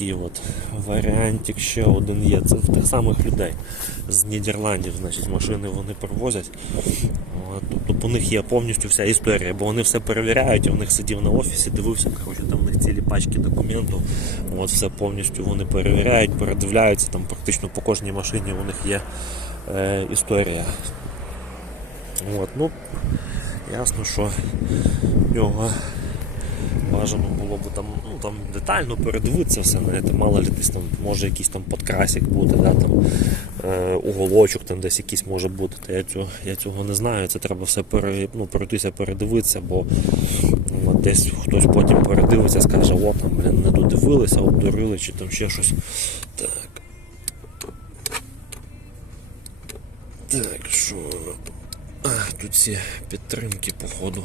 От, варіантик ще один є. Це в тих самих людей з Нідерландів, значить, машини вони привозять. Тобто по них є повністю вся історія, бо вони все перевіряють, я в них сидів на офісі, дивився, коротше, там в них цілі пачки документів. От, все повністю вони перевіряють, передивляються, там практично по кожній машині у них є е, історія. От, ну, ясно, що його бажано було б там, ну, там детально передивитися все, знаєте, мало ли десь там може якийсь там подкрасик бути, да, там, е, уголочок там десь якийсь може бути. Я, цього, я цього не знаю. Це треба все пере, ну, пройтися, передивитися, бо ну, десь хтось потім передивиться, скаже, о, там, блін, не додивилися, обдурили чи там ще щось. Так. Так, що. А, тут ці підтримки, походу.